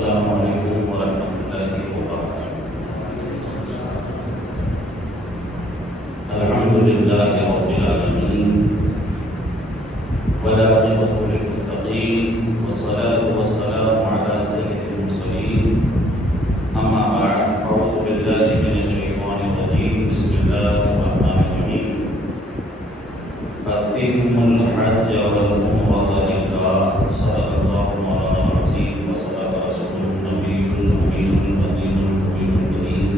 السلام علیکم ورحمۃ اللہ وبرکاتہ۔ الحمد للہ رب العالمین والعاقبۃ للمتقین والصلاة والسلام علی سید المرسلین، اما بعد فاعوذ باللہ من الشیطان الرجیم، بسم اللہ الرحمن الرحیم۔ اتموا الحج والعمرة للہ، صدق اللہ مولانا العظیم وصدق رسول النبی الامی المتین المبین الکریم،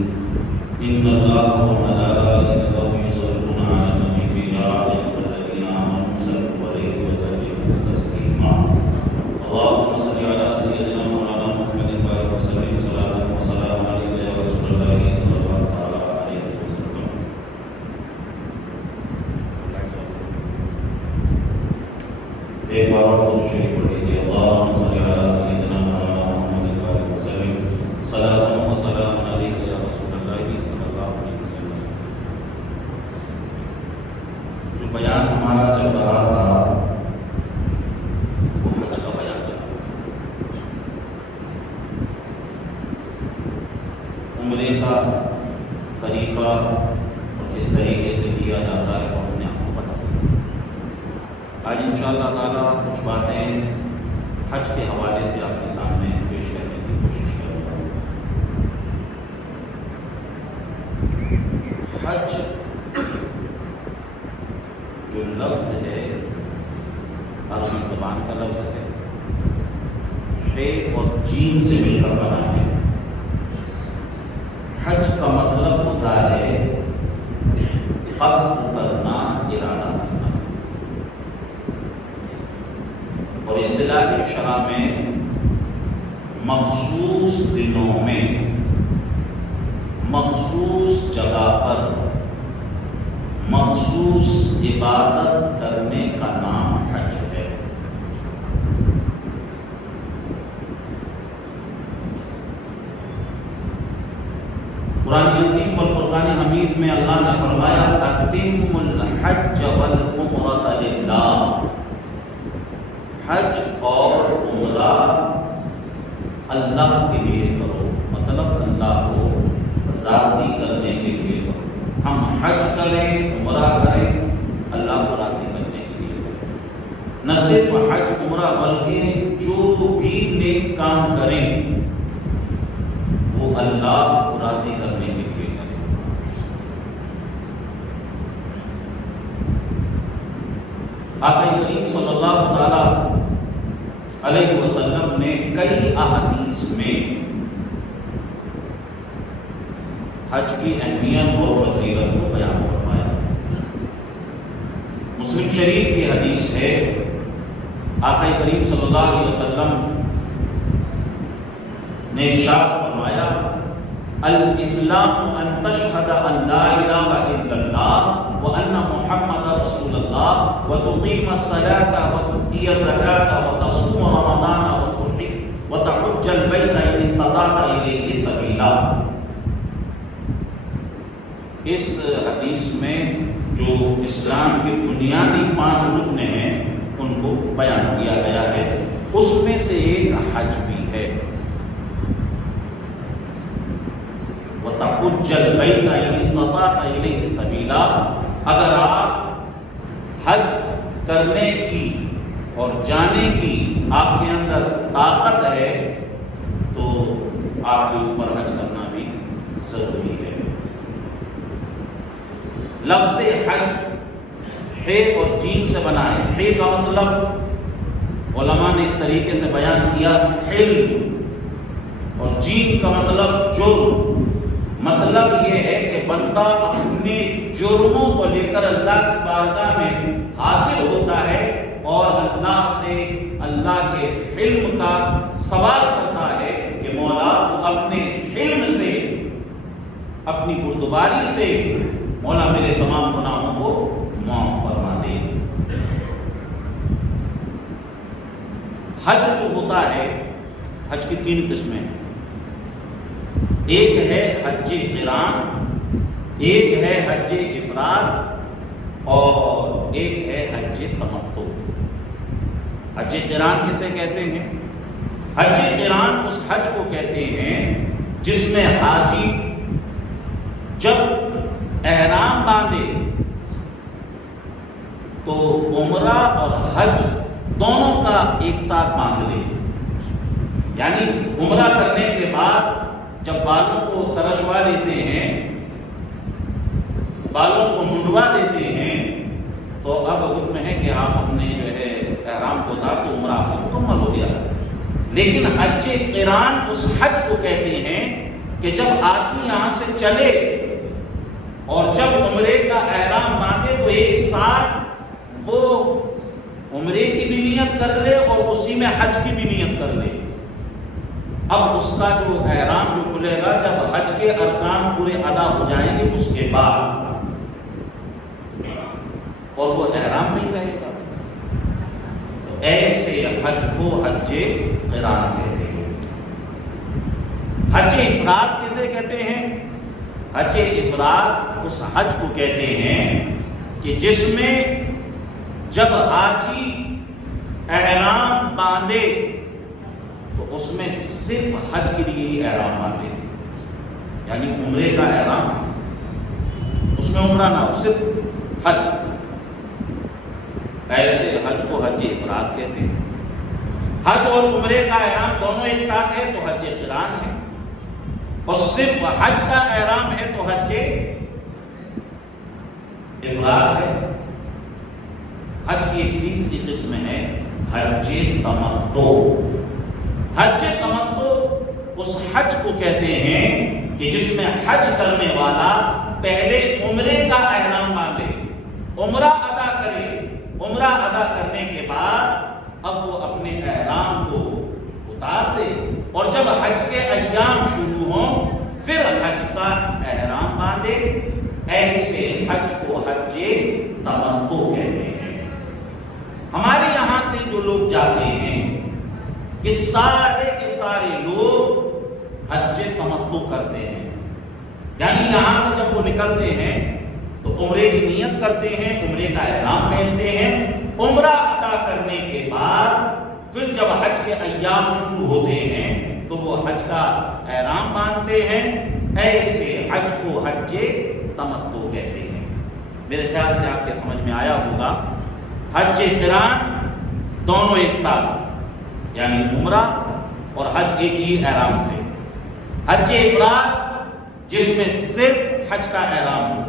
ان اللہ وملائکتہ یصلون علی النبی یا ایھا الذین آمنوا صلوا علیہ وسلموا تسلیما۔ اللهم صل علی سیدنا مولانا محمد وعلى وسلم صلاۃ وسلام علیک یا رسول اللہ صلی اللہ تعالی علیہ وسلم۔ ایک بار اور درود شریف پڑھ لیجیے۔ اللهم صل علی سیدنا مولانا محمد وعلى وسلم صلاۃ وسلام علیک یا رسول اللہ صلی اللہ علیہ وسلم۔ جو بیان ہمارا چل رہا تھا وہ حج کا بیان چل رہا ہے۔ عمرے کا طریقہ اور کس طریقے سے کیا جاتا ہے وہ اپنے آپ کو پتہ ہے۔ آج انشاءاللہ تعالیٰ کچھ باتیں حج کے حوالے سے آپ کے سامنے پیش کرنے کی کوشش کروں گا۔ حج جو لفظ ہے عربی زبان کا لفظ ہے، ہے اور جیم سے مل کر بنا ہے۔ حج کا مطلب ہوتا ہے قصد کرنا، ارادہ کرنا، اور اصطلاحی شرع میں مخصوص دنوں میں مخصوص جگہ پر مخصوص عبادت کرنے کا نام حج ہے۔ قرآن عظیم والفرقان حمید میں اللہ نے فرمایا اتموا الحج والعمرۃ للہ، حج اور عمرہ اللہ کے لیے کرو، مطلب اللہ کو راضی کرنے کے لیے کرو۔ ہم حج کریں، عمرہ کریں، اللہ کو راضی کرنے کے لیے کریں۔ نہ صرف حج عمرہ بلکہ جو بھی نیک کام کریں وہ اللہ کو راضی کرنے کے لیے کریں۔ آقا کریم صلی اللہ تعالی علیہ وسلم نے کئی احادیث میں حج کی اہمیت اور فضیلت کو بیان فرمایا۔ مسلم شریف کی حدیث ہے، آقا کریم صلی اللہ علیہ وسلم نے ارشاد فرمایا الاسلام ان تشهد ان لا الہ الا اللہ وان محمد رسول اللہ وتقیم الصلاة وتؤتی الزکاة وتصوم رمضان وتحج البیت ان استطعت الیہ سبیلا۔ اس حدیث میں جو اسلام کے بنیادی 5 رکن ہیں ان کو بیان کیا گیا ہے، اس میں سے ایک حج بھی ہے۔ وَتَحُجَّ الْبَيْتَ إِنِ اسْتَطَعْتَ إِلَيْهِ سَبِيلًا، اگر آپ حج کرنے کی اور جانے کی آپ کے اندر طاقت ہے تو آپ کے اوپر حج کرنا بھی ضروری ہے۔ لفظ حج ہے اور جیم سے بنا ہے۔ ہے کا مطلب علماء نے اس طریقے سے بیان کیا حلم، اور جیم کا مطلب جرم۔ مطلب یہ ہے کہ بندہ اپنے جرموں کو لے کر اللہ کی بارگاہ میں حاصل ہوتا ہے اور اللہ سے اللہ کے حلم کا سوال کرتا ہے کہ مولا تو اپنے حلم سے، اپنی بردباری سے مولا میرے تمام گناہوں کو معاف فرما دے۔ حج جو ہوتا ہے، حج کی 3 قسمیں ہیں۔ ایک ہے حج قران، ایک ہے حج افراد، اور ایک ہے حج تمتع۔ حج قران کسے کہتے ہیں؟ حج قران اس حج کو کہتے ہیں جس میں حاجی جب احرام باندھے تو عمرہ اور حج دونوں کا ایک ساتھ باندھ لے. یعنی عمرہ کرنے کے بعد جب بالوں کو ترشوا لیتے ہیں، بالوں کو منڈوا لیتے ہیں، تو اب حکم ہے کہ آپ اپنے جو ہے احرام کو اتار تو عمرہ آپ کو مکمل ہو گیا. لیکن حج قران اس حج کو کہتے ہیں کہ جب آدمی یہاں سے چلے اور جب عمرے کا احرام باندھے تو ایک ساتھ وہ عمرے کی بھی نیت کر لے اور اسی میں حج کی بھی نیت کر لے. اب اس کا جو احرام جو کھلے گا جب حج کے ارکان پورے ادا ہو جائیں گے اس کے بعد، اور وہ احرام نہیں رہے گا. تو ایسے حج کو حج قران کہتے ہیں. حج افراد کسے کہتے ہیں؟ حج افراد اس حج کو کہتے ہیں کہ جس میں جب حاجی احرام باندھے تو اس میں صرف حج کے لیے ہی احرام باندھے. یعنی عمرے کا احرام، اس میں عمرہ نہ ہو، صرف حج. ایسے حج کو حج افراد کہتے ہیں. حج اور عمرے کا احرام دونوں ایک ساتھ ہے تو حج قران ہے، اور صرف حج کا احرام ہے تو حج افراد ہے. حج کی ایک تیسری قسم ہے حج تمتع. حج تمتع اس حج کو کہتے ہیں کہ جس میں حج کرنے والا پہلے عمرے کا احرام باندھے، عمرہ ادا کرے، عمرہ ادا کرنے کے بعد اب وہ اپنے احرام کو اتار دے، اور جب حج کے ایام شروع ہوں پھر حج کا احرام باندھے. ایسے حج کو حج تمتع کہتے ہیں. ہمارے یہاں سے جو لوگ جاتے ہیں یہ سارے کے سارے لوگ حج تمتع کرتے ہیں. یعنی یہاں سے جب وہ نکلتے ہیں تو عمرے کی نیت کرتے ہیں، عمرے کا احرام پہنتے ہیں، عمرہ ادا کرنے کے بعد پھر جب حج کے ایام شروع ہوتے ہیں تو وہ حج کا احرام باندھتے ہیں. ایسے حج کو حج تمتع کہتے ہیں. میرے خیال سے آپ کے سمجھ میں آیا ہوگا. حج قران دونوں ایک ساتھ، یعنی عمرہ اور حج ایک ہی احرام سے. حج افراد جس میں صرف حج کا احرام ہو،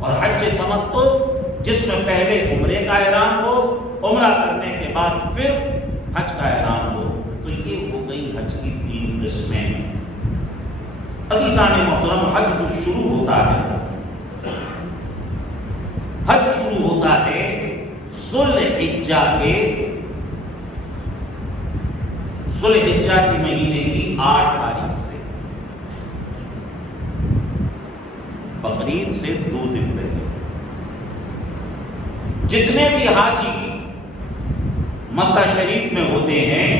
اور حج تمتع جس میں پہلے عمرے کا احرام ہو، عمرہ کرنے کے بعد پھر حج کا احرام ہو. تو یہ ہو گئی حج کی 3 قسمیں. عزیزان محترم، حج جو شروع ہوتا ہے، حج شروع ہوتا ہے ذوالحجہ کے مہینے کی 8 تاریخ سے، بقرعید سے 2 دن پہلے. جتنے بھی حاجی مکہ شریف میں ہوتے ہیں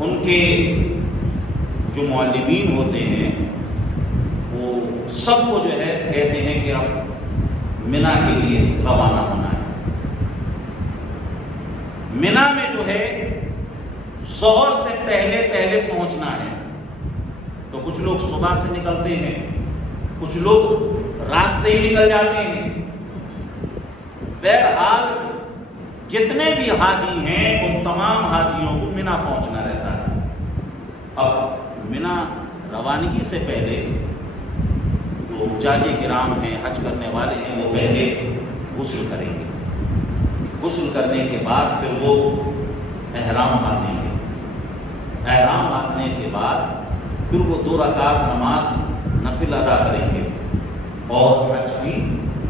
ان کے جو معلمین ہوتے ہیں وہ سب کو جو ہے کہتے ہیں کہ اب منا کے لیے روانہ ہونا ہے. منا میں جو ہے ظہر سے پہلے پہنچنا ہے. تو کچھ لوگ صبح سے نکلتے ہیں، کچھ لوگ رات سے ہی نکل جاتے ہیں. بہرحال جتنے بھی حاجی ہیں ان تمام حاجیوں کو منا پہنچنا رہتا ہے. اب منا روانگی سے پہلے جو حجاج کرام ہیں، حج کرنے والے ہیں، وہ پہلے غسل کریں گے. غسل کرنے کے بعد پھر وہ احرام باندھیں گے. احرام باندھنے کے بعد پھر وہ 2 رکعت نماز نفل ادا کریں گے اور حج کی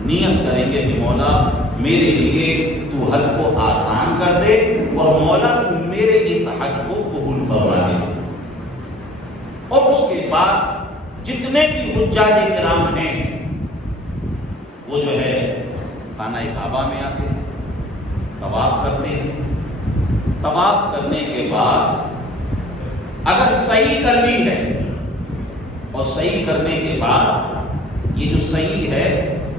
نیت کریں گے کہ مولا میرے لیے تو حج کو آسان کر دے اور مولا تو میرے اس حج کو قبول فرما دے. اور اس کے بعد جتنے بھی حجاج کرام ہیں وہ جو ہے خانہ کعبہ میں آتے ہیں، طواف کرتے ہیں. طواف کرنے کے بعد اگر صحیح کر لی ہے، اور صحیح کرنے کے بعد یہ جو صحیح ہے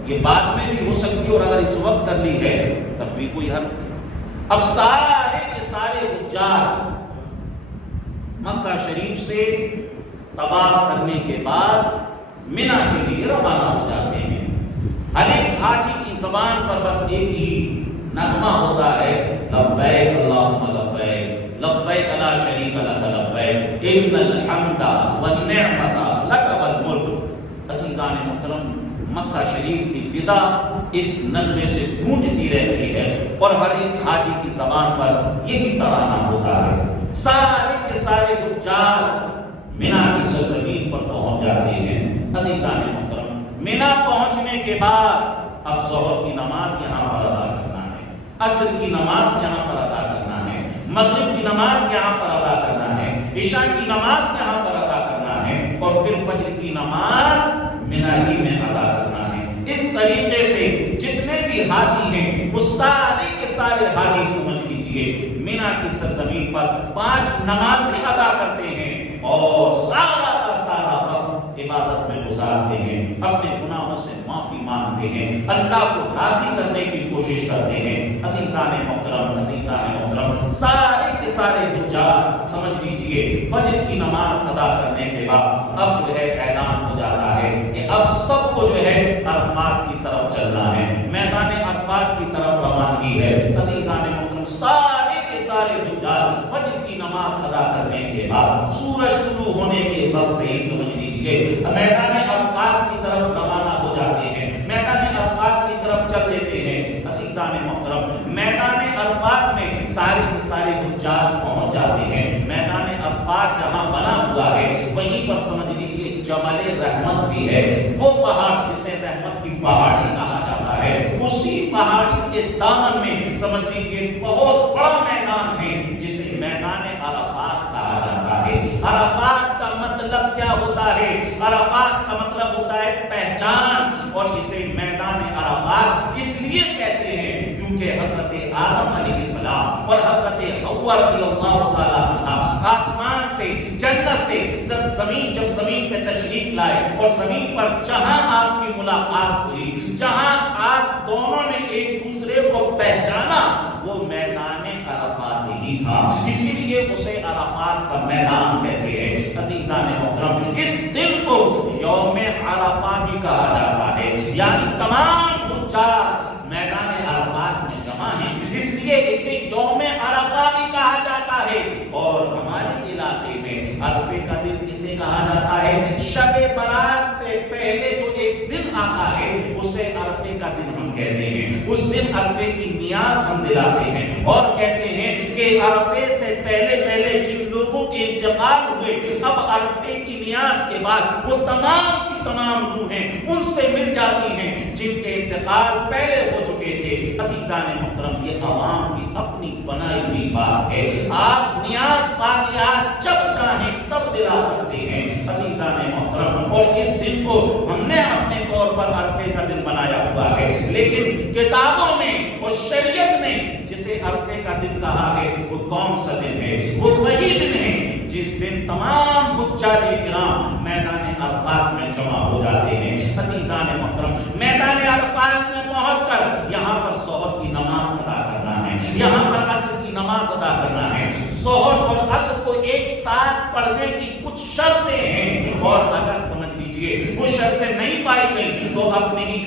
یہ بعد میں بھی ہو سکتی ہے، اور اگر اس وقت کر لی ہے تب بھی کوئی حرج نہیں. اب سارے کے سارے حجاج مکہ شریف سے طواف کرنے کے بعد منا کے لیے روانہ ہو جاتے ہیں۔ ہر ایک حاجی کی زبان پر بس ایک ہی نغمہ ہوتا ہے، لبیک اللہم لبیک، لبیک لا شریک لک لبیک، ان الحمد والنعمت لک والملک۔ عزیزان محترم، مکہ شریف کی فضا اس نغمے سے گونجتی رہتی ہے اور ہر ایک حاجی کی زبان پر یہی ترانہ ہوتا ہے۔ سارے کے سارے حجاج منا کی سرزمین پر پہنچ جاتے ہیں۔ عزیزان محترم، منا پہنچنے کے بعد اب ظہر کی نماز یہاں پر ادا کرنا ہے، عصر کی نماز یہاں پر ادا کرنا ہے، مغرب کی نماز یہاں پر ادا کرنا ہے، عشاء کی نماز یہاں پر ادا کرنا ہے اور پھر فجر کی نماز منا ہی میں ادا کرنا ہے۔ اس طریقے سے جتنے بھی حاجی ہیں وہ سارے کے سارے حاجی سمجھ لیجئے منا کی سرزمین پر 5 نمازیں ادا کرتے ہیں اور سارا کا سارا وقت عبادت میں گزارتے ہیں، اپنے گناہوں سے معافی مانگتے ہیں، اللہ کو راضی کرنے کی کوشش کرتے ہیں۔ عزیزان محترم، سارے کے سارے حجاج سمجھ لیجئے فجر کی نماز ادا کرنے کے بعد اب جو ہے اعلان ہو جاتا ہے کہ اب سب کو جو ہے عرفات کی طرف چلنا ہے، میدان عرفات کی طرف روانگی ہے۔ عزیزان محترم، سارے کے سارے حجاج فجر کی نماز ادا کرنے کے بعد سورج طلوع ہونے کے وقت سے ہی سمجھ لیجیے میدان عرفات کی طرف روانہ ہو جاتے ہیں، میدان عرفات کی طرف چل دیتے ہیں۔ عزیزان محترم، میدان عرفات میں سارے کے سارے حجاج پہنچ جاتے ہیں۔ میدان عرفات جہاں بنا ہوا ہے وہیں پر سمجھ لیجیے جبل رحمت بھی ہے، وہ پہاڑ جسے رحمت کی پہاڑی کہا جاتا ہے، اسی پہاڑی کے دامن میں سمجھ لیجیے بہت بڑا میدان ہے جسے میدان عرفات کہا جاتا ہے۔ عرفات کا مطلب کیا ہوتا ہے؟ عرفات کا مطلب ہوتا ہے پہچان، اور اسے میدان عرفات اس لیے کہتے ہیں کیونکہ حضرت آدم علیہ السلام اور حضرت حوا رضی اللہ تعالیٰ عنہ آسمان سے جنت سے جب زمین پہ تشریف لائے اور زمین پر جہاں آپ کی ملاقات ہوئی، جہاں آپ دونوں نے ایک دوسرے کو پہچانا، وہ میدان عرفات ہی تھا، اسی لیے اسے عرفات کا میدان کہتے ہیں۔ عزیزان محترم، اس دن کو یوم عرفہ بھی کہا جاتا ہے، یعنی تمام حجاج میدان عرفات میں جمع ہیں، اس لیے اسے یوم عرفہ بھی کہا جاتا ہے۔ اور ہمارے علاقے میں عرفے کا دن کسے کہا جاتا ہے؟ شب برات سے پہلے جو ایک دن آتا ہے اسے عرفے کا دن ہم کہتے ہیں۔ اس دن عرفے کی نیاز ہم دلاتے ہیں اور کہتے ہیں کہ عرفے سے پہلے جن لوگوں کے انتقال ہوئے اب عرفے کی نیاز کے بعد وہ تمام کی تمام روحیں ان سے مل جاتی ہیں جن کے انتقال پہلے ہو چکے تھے۔ عزیزان محترم، یہ عوام کی اپنی بنائی ہوئی بات ہے، آپ نیاز فاتحات جب چاہیں تب دلا سکتے ہیں۔ عزیزان محترم، اور اس دن کو ہم نے اپنے طور پر عرفے کا دن بنایا ہوا ہے، لیکن کتابوں میں اور شریعت نے جسے عرفے کا دن کہا ہے وہ کون سا دن ہے؟ وہ وہی دن ہے جس دن تمام حجاج کرام میدان عرفات میں جمع ہو جاتے ہیں۔ عزیزان محترم، میدان عرفات میں پہنچ کر یہاں پر ظہر کی نماز ادا کرنا ہے، یہاں پر عصر کی نماز ادا کرنا ہے۔ ظہر اور عصر کو ایک ساتھ پڑھنے کی کچھ شرطیں ہیں، اور اگر سمجھ لیجئے وہ شرطیں نہیں پائی گئی تو اپنی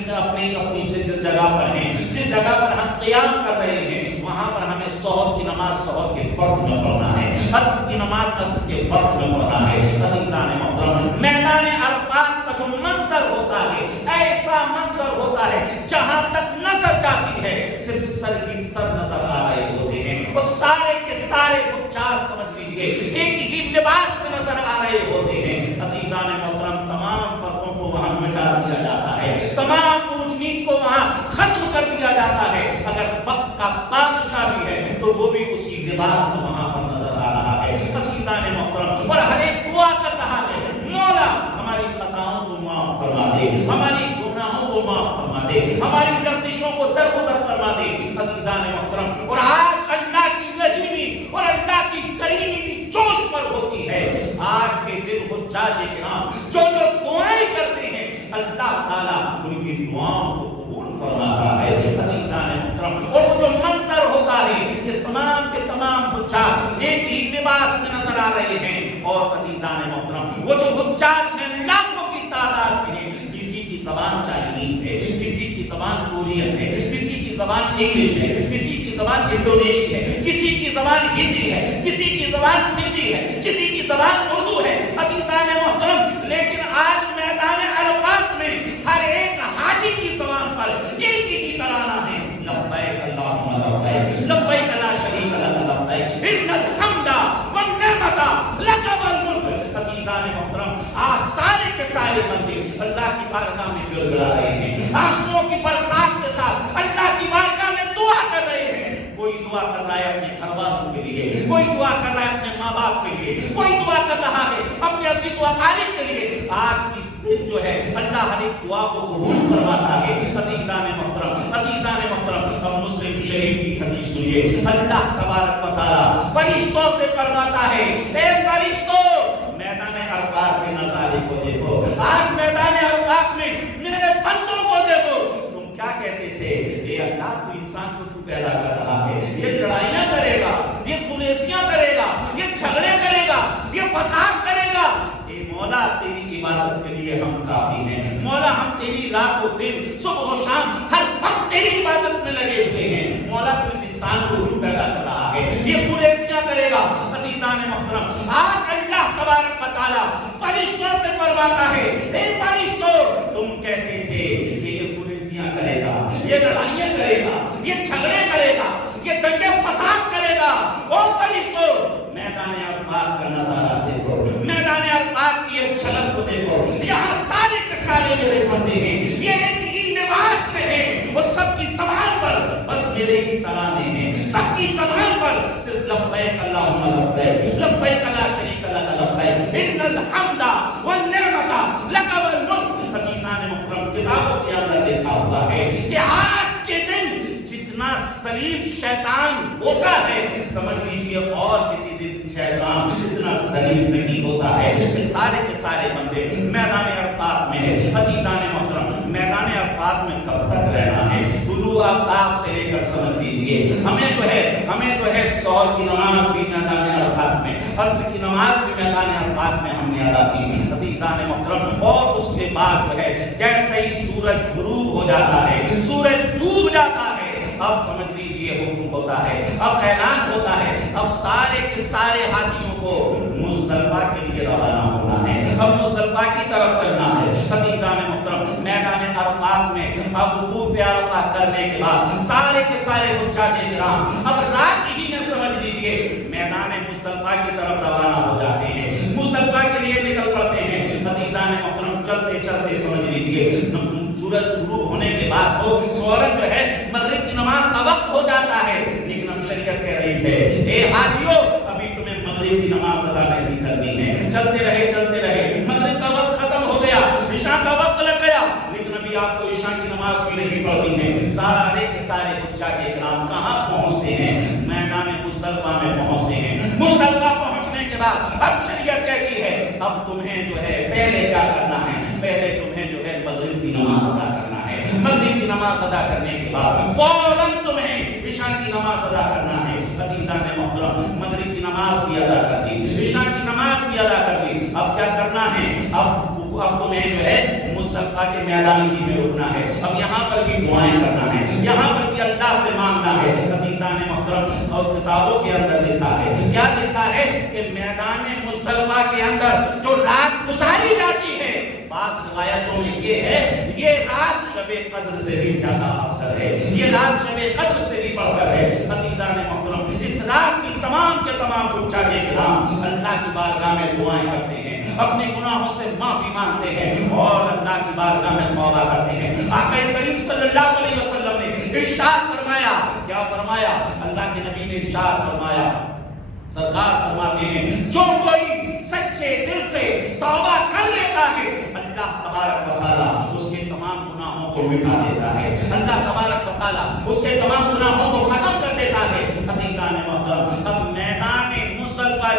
جس جگہ پر ہیں، جس جگہ پر ہم قیام کر رہے ہیں وہاں پر ہمیں ظہر کی نماز ظہر کے وقت میں پڑھنا ہے، عصر کی نماز عصر کے وقت میں پڑھنا ہے۔ عزیزان محترم، میدان عرفات کا جو منظر ہوتا ہے ایسا منظر ہوتا ہے جہاں تک نظر جاتی ہے صرف سر ہی سر نظر آ رہے ہوتے ہیں، اور سارے کے سارے حجاج سمجھ لیجئے ایک ہی لباس میں نظر آ رہے ہوتے ہیں۔ عزیزان محترم، تمام فرقوں کو وہاں مٹا دیا جاتا ہے، تمام اونچ نیچ کو وہاں ختم کر دیا جاتا ہے۔ اگر وقت کا بادشاہ بھی ہے تو وہ بھی اسی لباس میں وہاں پر نظر آ رہا ہے۔ عزیزان محترم، اور ہر ایک دعا کر رہا ہے، مولا ہماری خطاؤں کو معاف فرما دے، ہماری گناہوں کو معاف فرما دے، ہماری لغزشوں کو درگزر فرما دے۔ عزیزان محترم، اور آج اللہ کی رحیمی اور اللہ کی کریمی بھی جوش پر ہوتی ہے۔ آج کے دن حجاج کرام جو دعائیں کرتے ہیں اللہ تعالیٰ ان کی دعاؤں کو قبول فرماتا ہے۔ عزیزان محترم، اور وہ جو منظر ہوتا ہے کہ تمام کے تمام حجاج ایک ہی لباس میں نظر آ رہے ہیں، اور عزیزان محترم وہ جو حجاج ہیں لاکھوں کی تعداد میں ہیں، کسی کی زبان چائنیز ہے، کسی کی زبان کورین ہے، کسی کی زبان انگلش ہے، کسی کی زبان انڈونیشی ہے، کسی کی زبان ہندی ہے، کسی کی زبان سندھی ہے، کسی کی زبان اردو ہے عزیزان محترم، لیکن آج میدان عرفات میں ہر ایک حاجی کی زبان پر ایک ہی ترانہ ہے، لبیک اللہم لبیک لبیک لا شریک لک لبیک ان الحمد والنعمت لک والملک۔ عزیزان محترم، آج سارے کے سارے بندے اللہ کی بارگاہ میں گڑ گڑا رہے ہیں، آنسوؤں کی برسات کے ساتھ اللہ کی بارگاہ میں دعا کر رہے ہیں۔ کوئی دعا کر رہا ہے اپنے گھر والوں کے لیے، کوئی دعا کر رہا ہے اپنے ماں باپ کے لیے، کوئی دعا کر رہا ہے اپنے عزیز و اقارب کے لیے۔ آج کی دن جو ہے اللہ ہر ایک دعا کو قبول فرماتا ہے۔ عزیزان محترم، اب مسلم شریف کی حدیث سنیے، اللہ تبارک و تعالی فرشتوں سے فرماتا ہے، اے فرشتوں میدان عرفات کے نظارے کو دیکھو، آج میدان عرفات میں میرے بندوں کو دیکھو، تم کیا کہتے تھے، اے اللہ تو انسان کو کیوں پیدا کر رہا ہے، یہ لڑائیاں کرے گا، یہ خلیسیاں کرے گا، یہ جھگڑے کرے گا، یہ فساد کرے گا، اے مولا تیری عبادت کے لیے ہم کافی ہیں، مولا ہم تیری رات و دن صبح و شام ہر وقت تیری عبادت میں لگے ہوئے ہیں، مولا تو اس انسان کو کیوں پیدا کر رہا ہے، یہ خلیسیاں کرے گا۔ عزیزان محترم، آج اللہ تبارک و تعالی فرشتوں سے فرماتا ہے، اے فرشتوں تم کہتے تھے کہ یہ خلیسیاں کرے گا، یہ لڑائیاں کرے گا، یہ جھگڑے کرے گا، یہ دنگے فساد کرے گا، او فرشتوں میدان عرفات کا نظارہ دیکھو، میدان عرفات کی ایک جھلک کو دیکھو، یہاں سارے کے سارے میرے بندے ہیں، یہ ایک ہی لباس میں ہیں، وہ سب کی زبان پر بس میرے ہی ترانے ہیں، سب کی زبان پر صرف لبیک اللہم لبیک لبیک لا شریک لک لبیک ان الحمد والنعمت لک والملک۔ عزیزان محترم، کتابوں کے اندر دیکھا ہوا ہے کہ آج کے دن جتنا سلیم شیطان ہوتا ہے، سمجھ لیجئے اور کسی دن شیطان اتنا سلیم نہیں ہوتا ہے کہ سارے کے سارے بندے میدان عرفات میں ہیں۔ عزیزان محترم، میدان عرفات میں کب تک رہنا ہے؟ طلوع آفتاب سے لے کر سمجھ لیجئے ہمیں جو ہے ظہر کی نماز بھی میدان عرفات میں، عصر کی نماز بھی میدان عرفات میں ہم نے ادا کی عزیزان محترم، اور اس کے بعد جو ہے جیسے ہی سورج غروب ہو جاتا ہے، سورج ڈوب جاتا ہے، اب سمجھ لیجئے حکم ہوتا ہے، اب اعلان ہوتا ہے، اب سارے کے سارے حاجیوں کو مزدلفہ کے لیے روانہ ہونا ہے، اب مزدلفہ کی طرف چلنا ہے۔ عزیزان محترم، میدان عرفات میں اب وقوف عرفہ کرنے کے بعد سارے کے سارے حجاج کرام اب رات ہی میں سمجھ لیجئے میدان مزدلفہ کی طرف روانہ ہو جاتے ہیں، مزدلفہ کے لیے نکل پڑتے ہیں۔ عزیزان محترم، چلتے چلتے سمجھ لیجئے سورج غروب ہونے کے بعد تو فوراً جو ہے مغرب کی نماز کا وقت ہو جاتا ہے، لیکن اب شریعت کہہ رہی ہے، اے حاجیوں ابھی تمہیں مغرب کی نماز ادا نہیں کرنی ہے۔ چلتے رہے، مغرب کا وقت ختم ہو گیا، عشاء کا وقت لگ گیا، لیکن ابھی آپ کو عشاء کی نماز بھی نہیں پڑھنی ہے۔ سارے کے سارے حجاج کرام کہاں پہنچتے ہیں؟ میدان مزدلفہ میں پہنچتے ہیں۔ مزدلفہ پہنچنے کے بعد اب شریعت کہتی ہے اب تمہیں جو ہے پہلے کیا کرنا ہے، پہلے تمہیں جو ہے مغرب کی نماز ادا کرنا ہے، مغرب کی نماز ادا کرنے کے بعد فوراً تمہیں عشاء کی نماز ادا کرنا ہے۔ عزیزان محترم، مغرب کی نماز بھی ادا کر دی، عشاء کی نماز بھی ادا کر دی، اب کیا کرنا ہے؟ اب تمہیں جو ہے مزدلفہ کے میدان ہی میں رکنا ہے، اب یہاں پر بھی دعائیں کرنا ہے، یہاں پر بھی اللہ سے مانگنا ہے۔ عزیزان محترم، اور کتابوں کے اندر لکھا ہے، کیا لکھا ہے کہ میدان مزدلفہ کے اندر جو رات گزاری جاتی ہے، بعض روایتوں میں یہ ہے یہ رات شب قدر سے بھی زیادہ افضل ہے، یہ رات شب قدر سے بھی بڑھ کر ہے۔ عزیزان محترم، اس رات کی تمام کے تمام حجاج کرام اللہ کی بارگاہ میں دعائیں کرتے ہیں، اپنے گناہوں سے معافی مانگتے ہیں اور اللہ کی بارگاہ میں توبہ کرتے ہیں۔ آقا کریم صلی اللہ علیہ وسلم نے ارشاد فرمایا، کیا فرمایا؟ اللہ کے نبی نے ارشاد فرمایا، سرکار فرماتے ہیں جو کوئی سچے دل سے توبہ کر لیتا ہے اللہ تبارک و تعالی اس کے تمام گناہوں کو مٹا دیتا ہے، اللہ تبارک و تعالی اس کے تمام گناہوں کو ختم کر دیتا ہے۔ عزیزان محترم، اب میدان مزدلفہ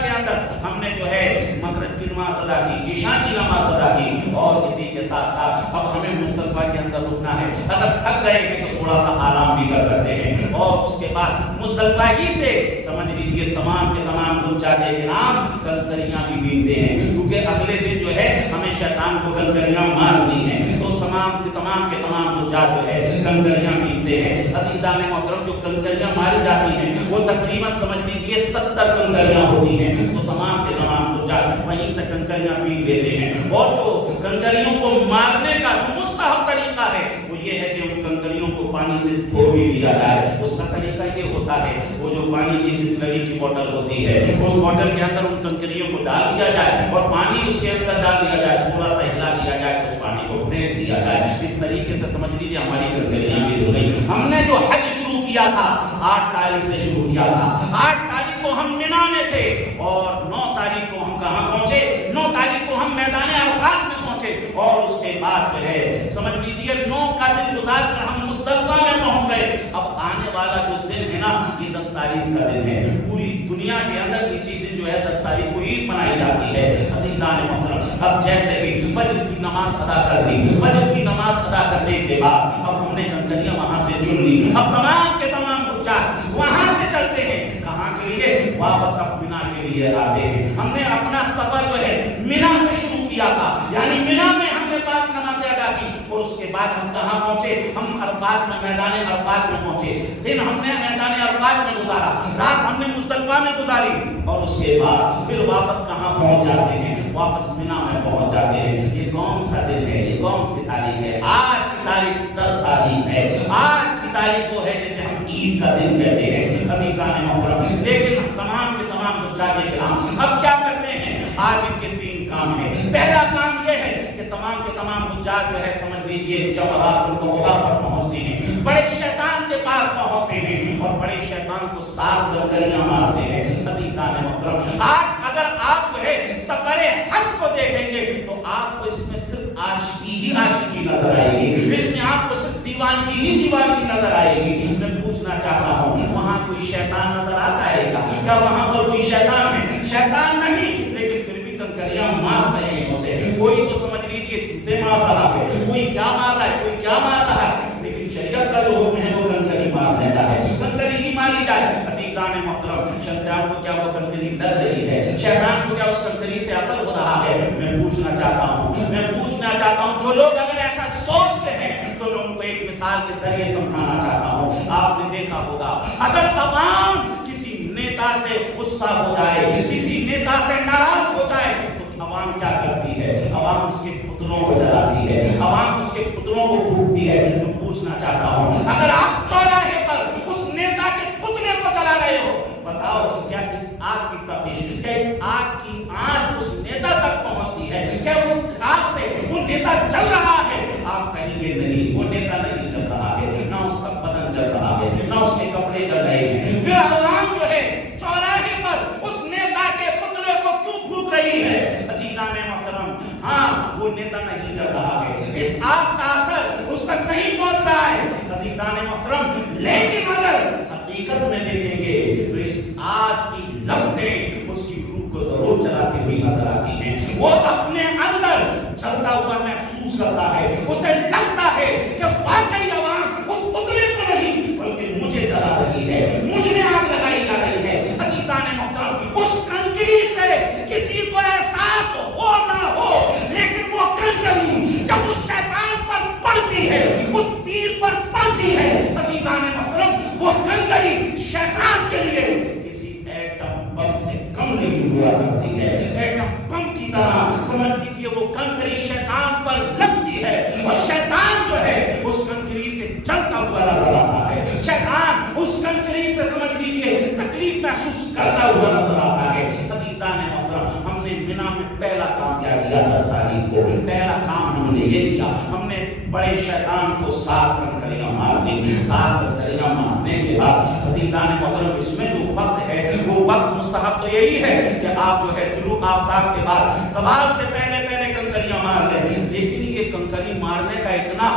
کے اندر ہم نے جو ہے مغرب کی نماز ادا کی، عشاء کی نماز ادا کی، اور اسی کے ساتھ ساتھ اب ہمیں مزدلفہ کے اندر رکنا ہے۔ اگر تھک گئے ہیں تو تھوڑا سا آرام بھی کر سکتے ہیں، اور اس کے بعد مزدلفہ ہی سے سمجھ لیجیے تمام کے تمام حجاج کرام کنکریاں بھی بینتے ہیں، کیونکہ اگلے دن جو ہے ہمیں شیطان کو کنکریاں مارنی ہے، تو تمام کے تمام حجاج جو ہے کنکریاں بینتے ہیں۔ عزیزان محترم جو کنکریاں ماری جاتی ہیں وہ تقریباً سمجھ لیجیے 70 کنکریاں ہوتی ہیں، تو تمام کے تمام حجاج وہیں سے کنکریاں بین لیتے ہیں۔ اور جو کنکریوں کو مارنے کا جو مستحب طریقہ ہے وہ یہ ہے کہ ان کنکریوں کو پانی سے دھو بھی لیا جائے۔ اس کا طریقہ یہ ہوتا ہے، وہ جو پانی کی بسلری کی بوتل ہوتی ہے اس بوتل کے اندر ان کنکریوں کو ڈال دیا جائے اور پانی اس کے اندر ڈال دیا جائے، تھوڑا سا ہلا دیا جائے، اس پانی کو پھینک دیا جائے۔ اس طریقے سے سمجھ لیجیے ہماری کنکریاں بھی دھو گئی۔ ہم نے جو حج شروع کیا تھا 8 تاریخ سے شروع کیا تھا، 8 تاریخ کو ہم مینا میں تھے اور 9 تاریخ کو ہم کہاں پہنچے؟ 9 تاریخ کو ہم میدان عرفات میں پہنچے اور اس کے بعد جو ہے سمجھ لیجیے 9 کا دن گزار کر ہم مزدلفہ میں پہنچ گئے۔ اب آنے والا جو دن ہے نا یہ 10 تاریخ کا دن ہے۔ پوری دنیا کے اندر اسی دن جو ہے 10 تاریخ کو عید منائی جاتی ہے۔ عزیزان محترم اب جیسے ہی فجر کی نماز ادا کر دی، فجر کی نماز ادا کرنے کے بعد اب ہم نے کنکریاں وہاں سے چن لی۔ اب تمام کے تمام حجاج وہاں سے چلتے ہیں، کہاں کے لیے؟ واپس اب مینا کے لیے آتے ہیں۔ ہم نے اپنا سفر جو ہے مینا سے شروع کیا تھا، یعنی مینا میں ہم نے 5 نمازیں ادا کی اور اس کے بعد ہم کہاں پہنچے؟ ہم عرفات میں، میدان عرفات میں پہنچے۔ دن ہم نے میدان عرفات میں گزارا، رات ہم نے مزدلفہ میں گزاری اور اس کے بعد پھر واپس کہاں پہنچ جاتے ہیں؟ واپس مینا میں پہنچ جاتے ہیں۔ یہ کون سا دن ہے؟ یہ کون سی تاریخ ہے؟ آج کی تاریخ 10 تاریخ ہے۔ آج کی تاریخ وہ ہے جسے ہم عید کا دن کہتے ہیں۔ عزیزان محترم لیکن تمام کے تمام حجاج کرام اب کیا کرتے ہیں؟ آج ان کے 3 کام ہیں۔ پہلا کام یہ ہے کہ تمام کے تمام حجاج جو ہے سمجھ لیجیے جمرات العقبہ پر پہنچتے ہیں، بڑے شیطان کے پاس پہنچتے ہیں اور بڑے شیطان کو 7 کنکریاں مارتے ہیں۔ عزیزان محترم آج اگر آپ جو ہے سفر حج کو دیکھیں گے تو آپ کو اس میں صرف عاشقی ہی عاشقی نظر آئے گی، اس میں آپ کو صرف دیوانگی ہی دیوانگی نظر آئے گی۔ میں پوچھنا چاہتا ہوں وہاں کوئی شیطان نظر آتا ہے کیا وہاں پر کوئی شیطان ہے؟ شیطان نہیں، لیکن پھر بھی کنکریاں مار رہے ہیں اسے۔ کوئی تو سمجھ لیجیے جوتے مار رہا ہے، کوئی کیا مار رہا ہے، کوئی کیا مار رہا ہے، لیکن شریعت کا جو حکم ہے وہ کنکری مار دیتا ہے، کنکری ہی ماری جائے۔ عزیزان محترم شیطان کو کیا وہ کنکری لگ رہی ہے؟ شیطان کو کیا اس کنکری سے اثر ہو رہا ہے؟ میں پوچھنا چاہتا ہوں جو لوگ اگر ایسا سوچتے ہیں تو میں ان کو ایک مثال کے ذریعے سمجھانا چاہتا ہوں۔ آپ نے دیکھا ہوگا اگر عوام کسی نیتا سے غصہ ہو جائے، کسی نیتا سے ناراض ہو جائے تو عوام کیا کرتی ہے؟ عوام اس کے پتلوں کو جلاتی ہے، عوام اس کے پتلوں کو پھونکتی ہے۔ میں پوچھنا چاہتا ہوں اگر آپ چوراہے پر اس نیتا کے پتلے کو جلا رہے ہو، بتاؤ کیا اس آگ کی تپش، کیا اس آگ کی آنچ اس نیتا تک پہنچتی ہے؟ کیا اس آگ سے وہ نیتا جل رہا ہے؟ آپ کہیں گے نہیں، وہ نیتا نہیں جل رہا ہے، نہ اس کا بدن جل رہا ہے، نہ اس کے کپڑے جل رہے ہیں۔ پھر عوام جو ہے چوراہے پر اس نیتا کے پتلے کو کیوں پھونک رہی ہے؟ عزیزان محترم ہاں وہ نیتا نہیں جل رہا ہے، اس آگ کا اثر اس تک نہیں پہنچ رہا ہے۔ عزیزان محترم لیکن اگر حقیقت میں دیکھیں گے تو اس آگ کی لپٹیں اس کی روح کو ضرور جلاتی ہوئی نظر آتی ہیں۔ وہ اپنے اندر جلتا ہوا محسوس کرتا ہے، اسے لگتا ہے کہ واقعی عوام اس پتلے کو نہیں بلکہ مجھے جلا رہی ہے، مجھ میں آگ لگائی جا رہی ہے۔ عزیزان محترم اس کنکری سے کسی کو احساس ہو نہ ہو لیکن وہ کنکری جب اس شیطان پر پڑتی ہے، اس تیر پر پڑتی ہے، عزیزان محترم وہ کنکری شیطان کے لیے کسی ایٹم بم سے کم نہیں ہوا کرتی ہے۔ ایٹم بم کی طرح سمجھ لیجیے وہ کنکری شیطان پر لگتی ہے اور شیطان جو ہے اس کنکری سے جلتا ہوا نظر آتا ہے، شیطان اس کنکری سے سمجھ لیجیے تکلیف محسوس کرتا ہوا نظر آتا ہے۔ عزیزان محترم ہم نے مینا میں پہلا کام کیا کیا؟ 10 تاریخ کو پہلا کام ہم نے یہ کیا، ہم نے بڑے شیطان کو 7 کنکریاں مار دی۔ 7 کنکریاں مارنے کے بعد عزیزان محترم اس میں جو وقت ہے وہ وقت مستحب تو یہی ہے کہ آپ جو ہے طلوع آفتاب کے بعد زوال سے پہلے کنکریاں مار لیں، لیکن یہ کنکری مارنے کا اتنا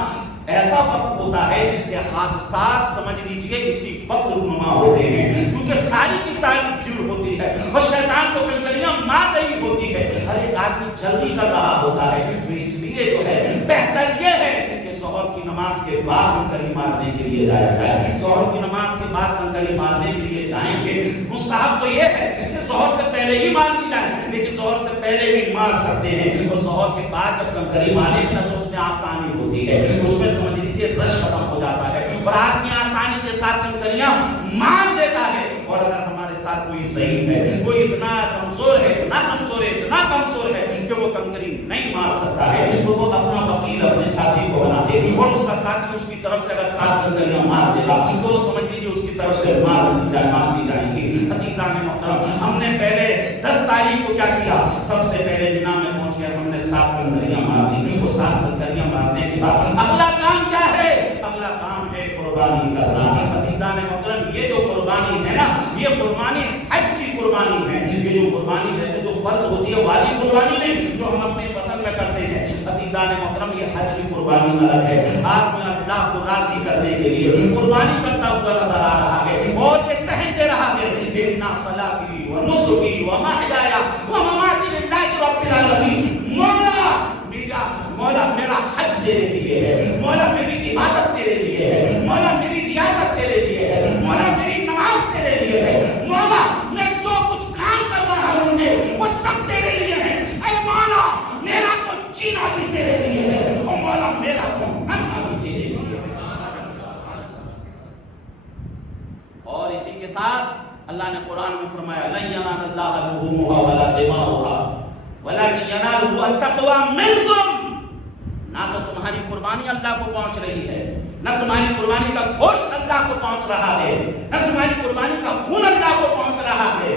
ایسا وقت ہوتا ہے کہ حادثات سمجھ لیجئے اسی وقت رونما ہوتے ہیں، کیونکہ ساری کی ساری بھیڑ ہوتی ہے اور شیطان کو کنکریاں مار رہی ہوتی ہے، ہر ایک آدمی جلدی کر رہا ہوتا ہے۔ تو اس لیے جو ہے بہتر یہ ہے کہ ظہر کی نماز کے بعد کنکری مارنے کے لیے جایا جائے. ظہر کی نماز کے بعد کنکری مارنے کے لیے جائیں گے. مستحب تو یہ ہے کہ ظہر سے پہلے ہی مار دی جائے, لیکن ظہر سے پہلے بھی مار سکتے ہیں. اور ظہر کے بعد جب کنکری ماریں گے تو اس میں آسانی ہوتی ہے, اس میں سمجھ لیجیے رش ختم ہو جاتا ہے اور آدمی آسانی کے ساتھ کنکریاں مار دیتا ہے. اور اگر ہمارے ساتھ کوئی ضعیف ہے, کوئی اتنا کمزور ہے, اتنا کمزور ہے کہ وہ کنکری نہیں مار سکتا ہے, تو وہ اپنا وکیل اپنے ساتھی کو بنا دے, اور اس کا ساتھی اس کی طرف سے اگر 7 کنکریاں مار دے گا تو وہ سمجھ لیجیے اس کی طرف سے مار دی جائیں گی. عزیزان محترم, ہم نے پہلے 10 تاریخ کو کیا کیا؟ سب سے پہلے مینا میں پہنچ گئے, ہم نے 7 کنکریاں مار دی. وہ 7 کنکریاں مارنے کے بعد اگلا کام کیا ہے؟ اگلا کام ہے قربانی کرنا. عزیزان محترم, یہ جو قربانی ہے نا, یہ قربانی حج کی قربانی ہے. یہ جو قربانی ویسے جو فرض ہوتی ہے والی قربانی نہیں جو ہم اپنے وطن میں کرتے ہیں. عزیزان محترم, یہ حج کی قربانی الگ ہے. آپ میں اللہ کو راضی کرنے کے لیے قربانی کرتا ہوا نظر آ رہا ہے اور یہ سہن دے رہا ہے, اِنَّ صَلَاتِي وَنُسُكِي وَمَحْيَايَ وَمَمَاتِي لِلَّهِ رَبِّ الْعَالَمِينَ. مولا میرا حج تیرے لیے ہے, مولا میری عبادت تیرے لیے ہے, مولا میری ریاست تیرے لیے ہے, مولا میری نماز تیرے لیے ہے, مولا میں جو کچھ کام کر رہا ہوں وہ سب تیرے لیے ہے. اے مولا میرا تو جینا بھی تیرے لیے ہے, اور مولا میرا تو مرنا بھی تیرے لیے ہے. اور اسی کے ساتھ اللہ نے قرآن میں فرمایا لَن يَنَالَ اللَّهَ لُحُومُهَا وَلَا دِمَاؤُهَا وَلَكِنْ يَنَالُهُ التَّقْوَىٰ مِنكُمْ. نہ تو تمہاری قربانی اللہ کو پہنچ رہی ہے, نہ تمہاری قربانی کا گوشت اللہ کو پہنچ رہا ہے, نہ تمہاری قربانی کا خون اللہ کو پہنچ رہا ہے.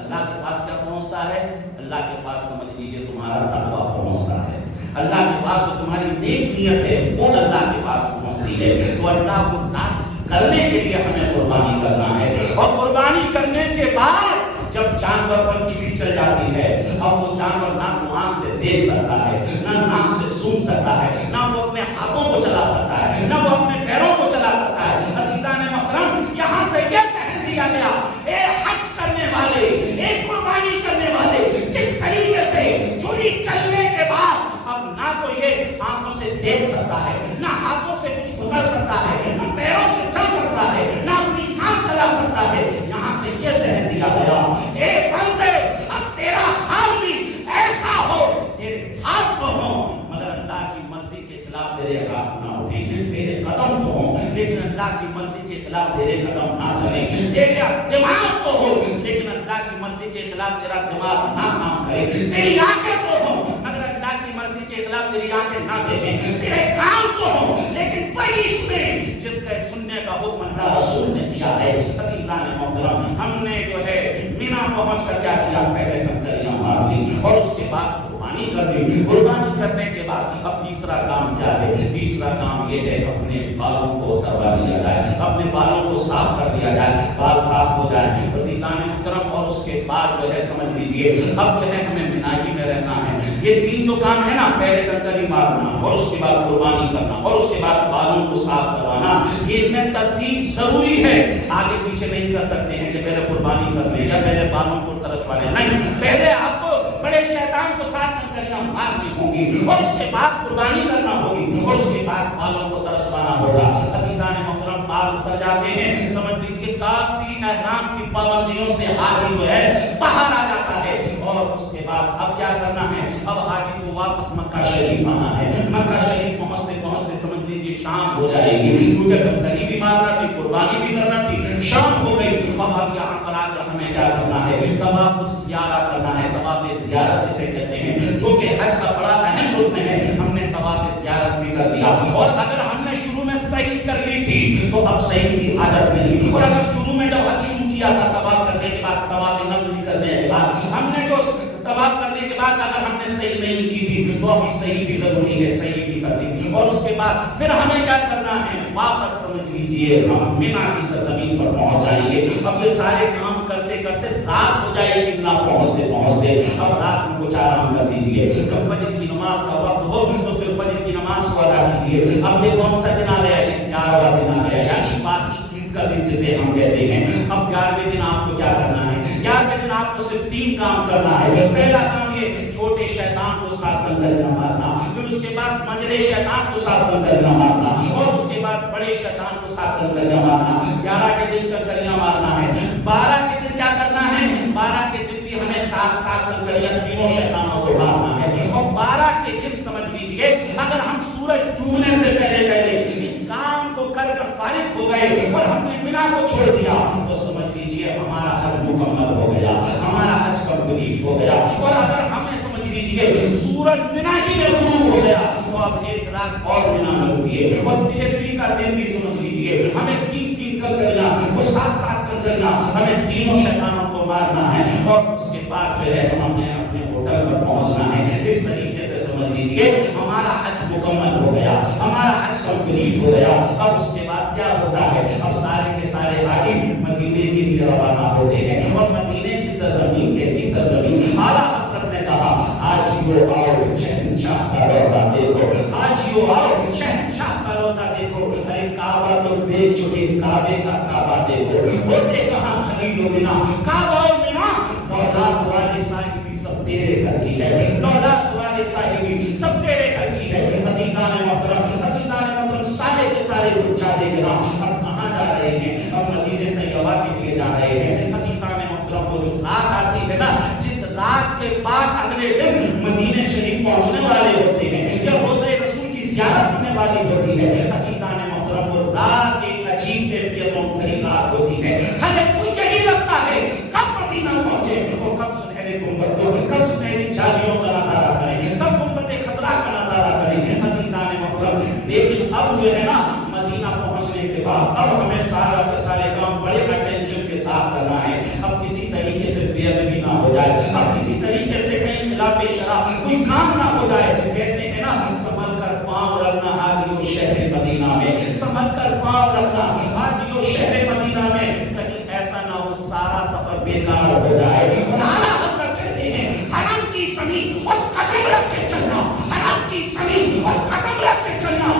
اللہ کے پاس کیا پہنچتا ہے؟ اللہ کے پاس سمجھ لیجیے تمہارا تقویٰ پہنچتا ہے. اللہ کے پاس جو تمہاری نیک نیت ہے وہ اللہ کے پاس پہنچتی ہے. تو اللہ کو راضی کرنے کے لیے ہمیں قربانی کرنا ہے. اور قربانی کرنے کے بعد جب جانور پر چیڑی چل جاتی ہے, اب وہ جانور نہ تو آنکھ سے دیکھ سکتا ہے, نہ ناک سے سن سکتا ہے, نہ وہ اپنے ہاتھوں کو چلا سکتا ہے, نہ وہ اپنے پیروں کو چلا سکتا ہے. عزیزان محترم, یہاں سے یہ سہن دیا گیا, اے حج کرنے والے, اے قربانی کرنے والے, جس طریقے سے چھری چلنے کے بعد اب نہ تو یہ آنکھوں سے دیکھ سکتا ہے, نہ ہاتھوں سے کچھ پکڑ سکتا ہے, نہ پیروں سے چل سکتا ہے, نہ اپنی سانس چلا سکتا ہے, یہاں سے یہ ذہن دیا گیا, اے بندے اب تیرا حال بھی ایسا ہو, تیرے ہاتھ تو ہوں مگر اللہ کی مرضی کے خلاف تیرے ہاتھ نہ اٹھیں, تیرے قدم تو ہوں لیکن اللہ کی مرضی کے خلاف تیرے قدم نہ چلیں, تیرے دماغ تو ہو لیکن اللہ کی مرضی کے خلاف تیرا دماغ نہ کام کرے, تیری آنکھیں تو ہوں مگر اللہ کی مرضی کے خلاف تیری آنکھیں نہ دیکھیں, تیرے کان تو ہوں لیکن وہی سنیں جس کا سننے کا حکم اللہ رسول نے دیا ہے. عزیزان محترم, ہم نے جو ہے مینا پہنچ کر کیا کیا؟ پہلے کنکریاں مار لی اور اس کے بعد قربانی کر لی. قربانی کرنے کے بعد اب تیسرا کام کیا ہے؟ تیسرا کام یہ ہے اپنے بالوں کو اتروا لیا جائے, اپنے بالوں کو صاف کر دیا جائے, بال صاف ہو جائے. عزیزان محترم, اور اس کے بعد جو ہے سمجھ لیجیے اب جو ہے ہمیں مینا ہی میں رہنا ہے. یہ 3 جو کام ہے نا, پہلے کنکری مارنا اور اس کے بعد قربانی کرنا اور اس کے بعد بالوں کو صاف کروانا, یہ میں ترتیب ضروری ہے. آگے پیچھے نہیں کر سکتے ہیں کہ پہلے قربانی کر لیں یا پہلے بالوں کو ترشوا لیں, نہیں, پہلے آپ کو بڑے شیطان کو 7 کنکریاں مارنی ہوں گی اور اس کے بعد قربانی کرنا ہوگی اور اس کے بعد بالوں کو ترشوانا ہوگا. عزیزان محترم, بال اتر جاتے ہیں, سمجھ لیجیے کافی احرام کی پابندیوں سے حاجی جو ہے باہر آ جاتا ہے. اور اس کے بعد اب کیا کرنا ہے؟ اب حاجی کو واپس مکہ شریف آنا ہے. مکہ شریف پہنچتے پہنچتے سمجھ لیجیے شام ہو جائے گی, کیونکہ کنکری بھی مارنا تھی, قربانی بھی کرنا تھی, شام ہو گئی. اب یہاں پر آ کر ہمیں کیا کرنا ہے؟ طواف زیارہ کرنا ہے. طواف زیارت جسے کہتے ہیں, جو کہ حج کا بڑا اہم رکن ہے. ہم نے طواف زیارت بھی کر لیا, اور اگر ہم نے شروع میں صحیح کر لی تھی تو اب صحیح کی حاجت نہیں. اور اگر شروع میں جب حج شروع کیا تھا طواف کرنے کے بعد, طواف نفل کرنے کے بعد, ہم نے جو طواف کرنے کے بعد اگر ہم نے صحیح نہیں کی تھی تو ابھی صحیح بھی ضروری ہے, صحیح بھی کرنی. اور اس کے بعد پھر ہمیں کیا کرنا ہے؟ واپس سمجھ لیجیے ہم مینا کی سرزمین پر پہنچ جائیں گے. اب یہ سارے کام کرتے کرتے رات ہو جائے گی, نہ پہنچتے پہنچتے اب رات میں کچھ آرام کر دیجیے. جب فجر کی نماز کا وقت ہو تو پھر فجر کی نماز کو ادا کیجیے. اب یہ کون سا دن آ گیا؟ یہ 11واں دن آ گیا, یعنی باسی عید کا دن جسے ہم کہتے ہیں. اب 11ویں دن آپ کو کیا کرنا ہے؟ 11ویں دن آپ آپ کو صرف 3 کام کرنا ہے۔ پہلا کام یہ چھوٹے شیطان کو 7 کنکریاں مارنا، پھر اس کے بعد منجلے شیطان کو 7 کنکریاں مارنا، اور اس کے بعد بڑے شیطان کو 7 کنکریاں مارنا۔ 11 کے دن کنکریاں مارنا ہے۔ 12 کے دن کیا کرنا ہے؟ 12 کے دن بھی ہمیں 7 کنکریاں تینوں شیطانوں کو مارنا ہے۔ اور 12 کے دن سمجھ لیجئے اگر ہم سورج ڈوبنے سے پہلے اس کام کو کر فارغ ہو گئے اور ہم نے مینا کو چھوڑ دیا تو سمجھ لیجئے ہمارا حج مکمل ہو گیا، ہمارا حج کمپلیٹ ہو گیا۔ اور اگر ہمیں سمجھ لیجئے سورج مینا ہی میں غروب ہو گیا تو اب ایک رات اور مینا میں رکیے، اور 13ویں کا دن بھی سمجھ لیجئے ہمیں 3 کنکریاں، وہ 7 کنکریاں ہمیں تینوں شیطانوں کو مارنا ہے، اور اس کے بعد جو ہے ہم نے اپنے ہوٹل پر پہنچنا ہے۔ اس طریقے سے سمجھ لیجئے ہمارا حج مکمل ہو گیا، ہمارا حج کمپلیٹ ہو گیا۔ اب اس کے بعد کیا ہوتا ہے؟ اب سارے کے سارے حاجی مدینے کے لیے روانہ ہوتے ہیں، اور مدینے کی سرزمین کیسی سرزمین؟ اعلیٰ حضرت نے کہا حاجیو آؤ شہنشاہ کا روضہ دیکھو، حاجیو آؤ شہنشاہ کا روضہ دیکھو۔ ارے کعبہ تو دیکھ چکے، کعبے کا کعبہ دیکھو، ہوتے کہاں خلیل و بنا، کعبہ و بنا، دولت والے صاحبی سب تیرے گھر کی ہے، دولت والے صاحبی سب تیرے گھر کی ہے۔ عزیزان محترم، سارے کے سارے حجاج کرام اب کہاں جا رہے ہیں؟ اب مدینہ طیبہ کے لیے جا رہے ہیں۔ عزیزان محترم، وہ جو رات آتی ہے نا، جس رات کے بعد اگلے دن مدینہ شریف پہنچنے والے ہوتے ہیں یا روزہ رسول کی زیارت ہونے والی ہوتی ہے، عزیزان محترم وہ رات ایک عجیب کیفیتوں بھری رات ہوتی ہے۔ ہر ایک کو یہی لگتا ہے کب مدینہ پہنچے اور کب سنہرے گنبد کو، کب سنہری جالیوں کا نظارہ کریں، کب گنبد خضرا کا نظارہ کریں۔ عزیزان محترم، لیکن اب جو ہے نا مدینہ پہنچنے کے بعد اب ہمیں سارا کے سارے کام بڑے اٹینشن کے ساتھ کرنا ہے۔ اب کسی طریقے سے بے ادبی نہ ہو جائے، اب کسی طریقے سے کہیں خلاف شرع کوئی کام نہ ہو جائے۔ کہتے ہیں نا سنبھل کر پاؤں رکھنا حاجیو شہر مدینہ میں، سنبھل کر پاؤں رکھنا حاجیو شہر مدینہ میں، کہیں ایسا نہ ہو سارا سفر بیکار ہو جائے۔ اور اعلیٰ حضرت کہتے ہیں حرم کی زمین اور قدم رکھ کے چلنا، حرم کی زمین اور قدم رکھ کے چلنا۔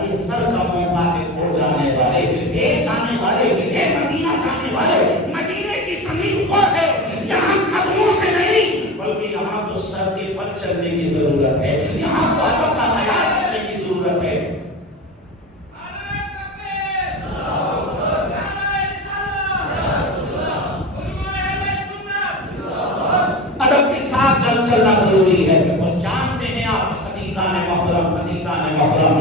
اے سر کا موقع ہے ہو جانے والے، اے جانے والے، اے مدینہ جانے والے، مدینے کی زمین وہ ہے یہاں قدموں سے نہیں بلکہ یہاں تو سر کے بل چلنے کی ضرورت ہے، یہاں تو ادب کا خیال کرنے کی ضرورت ہے۔ ادب کے ساتھ چلنا ضروری ہے۔ اور جانتے ہیں آپ عزیزان محترم،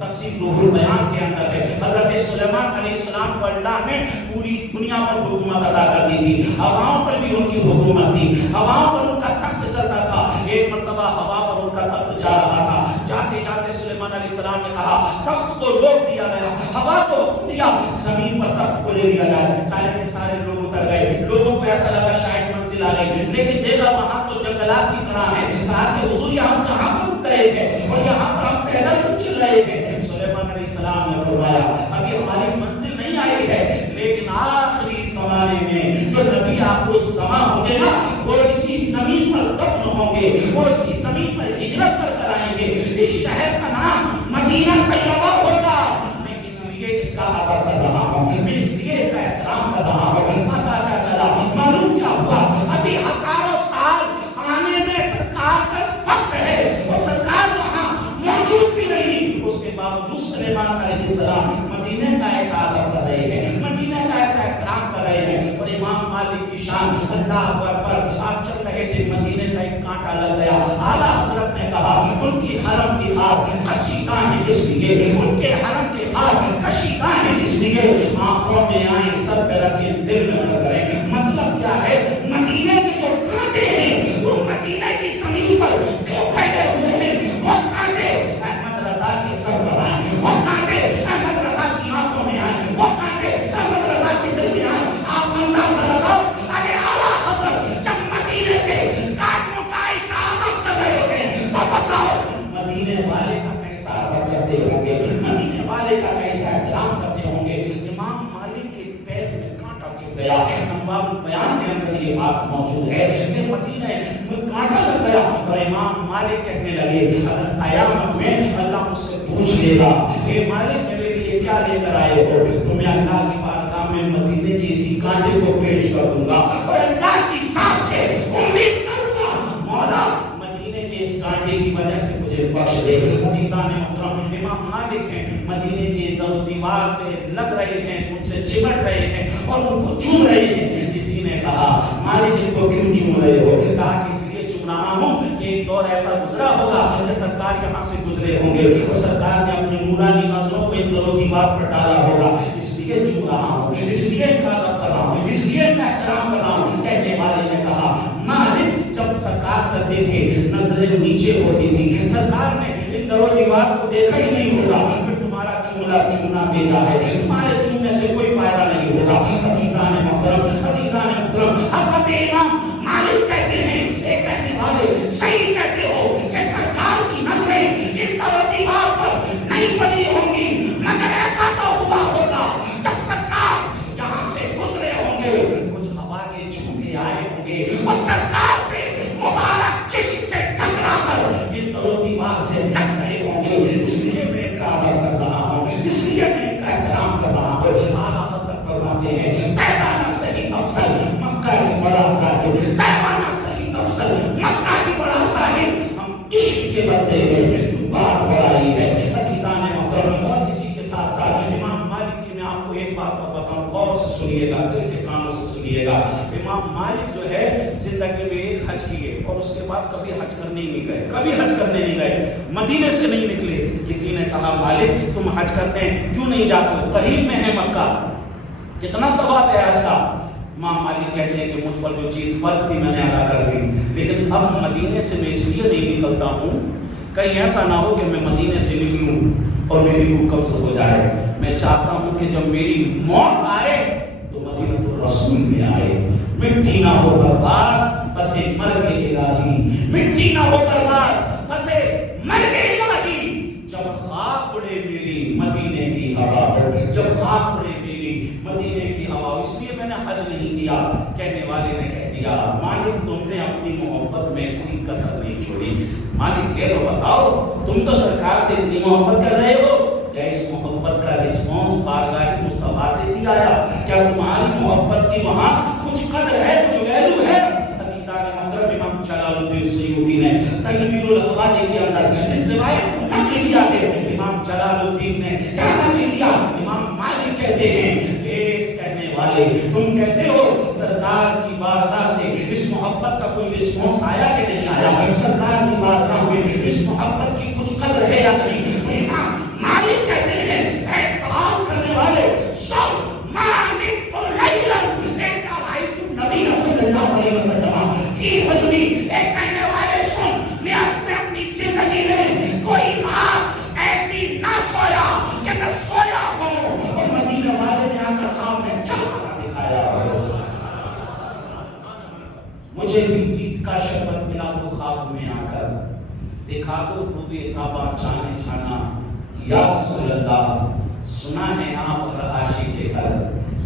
تفسیر روح البیان کے اندر ہے حضرت سلیمان علیہ السلام کو اللہ نے پوری دنیا پر حکومت عطا کر دی تھی، ہواؤں پر بھی ان کی حکومت تھی، ہواؤں پر ان کا تخت چلتا تھا۔ ایک مرتبہ ہوا پر ان کا تخت جا رہا تھا، جاتے جاتے سلیمان علیہ السلام نے کہا تخت کو روک دیا گیا، ہوا کو حکم دیا زمین پر تخت کو لے لیا جائے۔ سارے کے سارے لوگ اتر گئے، لوگوں کو ایسا لگا شاید منزل آ گئی، لیکن دیکھا وہاں تو جنگلات کی طرح ہے۔ کہا کہ حضور یہاں کہاں پر اترے ہیں اور یہاں پر ہم پیدل کیوں چل رہے ہیں؟ سلیمان علیہ السلام نے فرمایا ابھی ہماری منزل نہیں آئی ہے، لیکن آخری زمانے میں جو نبی آخر الزمان ہوں گے نا وہ اسی زمین پر دفن ہوں گے، وہ اسی زمین پر ہجرت کر آئیں گے۔ اس شہر کا نام مدینہ طیبہ ہوگا۔ میں اس لیے اس کا ادب کر رہا ہوں، میں اس لیے اس کا احترام کر رہا ہوں۔ پتہ کیا چلا، معلوم کیا ہوا، ابھی ہزاروں سال آنے میں سرکار کا وقت ہے اور سرکار وہاں موجود بھی نہیں، اس کے باوجود سلیمان علیہ السلام مدینہ کا ایسا ادب کر رہے ہیں، مدینہ کا ایسا احترام کر رہے ہیں۔ اور امام مالک کی شان، اللہ اکبر، آپ چل رہے تھے مدینہ کا ایک کانٹا لگ گیا۔ اعلیٰ حضرت نے کہا ان کی حرم کی خار کشیدہ ہیں اس لیے، ان کے حرم کے خار کشیدہ ہیں اس لیے، آنکھوں میں آئیں سب پہ رکھیں دل میں نہ کریں۔ مطلب کیا ہے، مدینہ کے جو کانٹے ہیں وہ مدینہ کی زمین پر جو پھیلے ہوئے ہیں وہ کانٹے احمد رضا کی سر پر آئیں، وہ کانٹے احمد رضا کی آنکھوں میں آئیں، وہ کانٹے احمد رضا کی دل میں آئیں۔ آپ اندازہ لگاؤ اگر اعلیٰ حضرت جب مدینہ کے کانٹوں کا ایسا ادب کر رہے ہیں تو بتاؤ مدینے والے کا کیسا ادب کرتے ہوں گے، مدینے والے کا کیسا احترام کرتے ہوں گے۔ امام مالک کے پیر میں کانٹا چبھ گیا، انوار البیان کے اندر یہ بات موجود ہے کہ مدینہ میں کانٹا لگ گیا اور امام مالک کہنے لگے اگر قیامت میں اللہ مجھ سے پوچھ لے گا اے مالک میرے لیے کیا لے کر آئے ہو، تو میں اللہ کی بارگاہ میں مدینے کی اسی کانٹے کو پیش کر دوں گا اور اللہ کی ذات سے لگ رہے ہیں، ان سے چمٹ رہے ہیں اور ان کو چوم رہے ہیں۔ کسی نے کہا مالک ان کو کیوں چوم رہے ہو؟ کہا کہ اس لیے چوم رہا ہوں کہ ایک دور ایسا گزرا ہوگا کہ سرکار یہاں سے گزرے ہوں گے اور سرکار نے اپنی نورانی نظروں کو ان دروں دیوار پر ڈالا ہوگا، اس لیے چوم رہا ہوں، اس لیے ان کا ادب کر رہا ہوں، اس لیے ان کا احترام کر رہا ہوں۔ کہنے والے نے کہا مالک جب سرکار چلتے تھے نظریں نیچے ہوتی تھی، سرکار نے ان دروں دیوار کو دیکھا ہی نہیں ہوگا، پھر تمہارا چومنا بھیجا ہے، تمہارے چومنے سے کوئی فائدہ نہیں ہوگا۔ عزیزان محترم، عزیزان محترم، حضرت امام مالک کہتے ہیں، ایک کہنے والے صحیح کہتے ہو کہ سرکار کی نظریں ان دروں دیوار پر نہیں پڑی ہوں گی، مگر ایسا تو ہوا ہوگا جب سرکار یہاں سے گزرے ہوں گے، کچھ ہوا کے جھونکے آئے ہوں گے اور سرکار کے مبارک چشم سے ٹکرا کر ان دروں دیوار سے لگ گئے ہوں گے۔ اس لیے میں ان کا ادب کر رہا ہوں، اس لیے میں ان کا احترام کر رہا ہوں۔ اعلیٰ حضرت فرماتے ہیں تیبانہ صحیح افضل مکہ ہی بڑا ظاہر، تیبانہ صحیح افضل مکہ ہی بڑا ظاہر، ہم عشق کے بندے ہیں، بات بڑائی ہے۔ عزیزان محترم، اور اسی کے ساتھ ساتھ امام مالک کی میں آپ کو ایک بات اور بتاؤں، غور سے سنیے گا، دل کے کانوں سے سنیے گا۔ امام مالک جو ہے زندگی میں ایک حج کیے اور اس کے بعد کبھی حج کرنے نہیں گئے، کبھی حج کرنے نہیں گئے، مدینے سے نہیں نکلے۔ کسی نے کہا مالک تم حج کرنے کیوں نہیں جاتے ہو، قریب میں ہے مکہ، کتنا ثواب ہے حج کا؟ امام مالک کہتے ہیں کہ مجھ پر جو چیز فرض تھی میں نے ادا کر دی، لیکن اب مدینے سے میں اس لیے نہیں نکلتا ہوں کہیں ایسا نہ ہو کہ میں مدینے سے نکلوں اور میری روح قبض ہو جائے۔ میں چاہتا ہوں کہ جب میری موت آئے تو مدینہ الرسول میں آئے، مٹی نہ ہو برباد بس مرگ الہی، مٹی نہ ہو برباد بس مرگ الہی، جب خاک اڑے میری مدینے کی ہوا پر، جب خاک اڑے میری مدینے کی ہوا۔ اس لیے میں نے حج نہیں کیا۔ کہنے والے نے کہہ دیا مالک تم نے اپنی محبت میں کوئی کسر نہیں چھوڑی۔ مالک یہ تو بتاؤ تم تو سرکار سے اتنی محبت کر رہے ہو، کیا اس محبت کا رسپانس بارگاہ مصطفیٰ سے بھی آیا؟ کیا تمہاری محبت کی وہاں کچھ قدر ہے، کچھ ویلو ہے؟ عزیزان محترم، امام جلال الدین سیوطی نے تنویر الحوادث کے اندر اس روایت کو نقل کیا کہ امام جلال الدین نے کیا نقل کیا؟ امام مالک کہتے ہیں کہنے والے تم کہتے ہو سرکار کی بارگاہ سے اس محبت کا کوئی رسپانس آیا کہ نہیں آیا؟ سرکار کی بارگاہ میں اس محبت کی کچھ قدر ہے یا نہیں؟ امام مالک کہتے ہیں اے سوال کرنے والے، سو مانت لیلن الا رأیت النبی صلی اللہ علیہ وسلم فی حجری، اے کہنے والے سن، میں اپنی زندگی میں کوئی رات ایسی نہ سویا کہ میں سویا ہوں اور مدینہ والے نے آ کر خواب میں چمکنا دکھایا ہو۔ مجھے بھی دید کا شربت ملا تو خواب میں آ کر دکھا دو خوبی تابا چانے چھانا یا رسول اللہ، سنا ہے آپ ہر عاشق کے گھر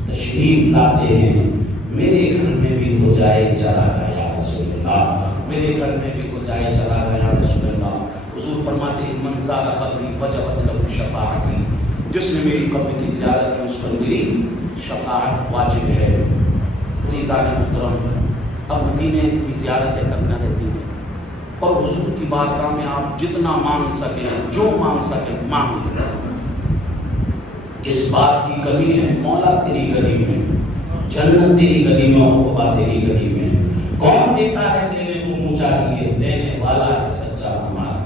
تشریف لاتے ہیں، میرے گھر میں بھی ہو جائے چلا گیا رسول اللہ، میرے گھر میں بھی ہو جائے چلا گیا رسول اللہ۔ حضور فرماتے ہیں من زار قبری وجبت له شفاعتی، جس نے میری قبر کی زیارت کی اس پر میری شفاعت واجب ہے۔ عزیزان محترم، اب مدینے کی زیارتیں کرنا رہتی ہیں اور حضور کی بارگاہ میں آپ جتنا مانگ سکیں، جو مانگ سکیں مانگ لیں۔ کس بات کی کمی ہے؟ مولا تیری گلی میں، جنت تیری گلی میں، عقبہ تیری گلی میں، کون دیتا ہے دینے کو منہ چاہیے، دینے والا ہے سچا ہمارا۔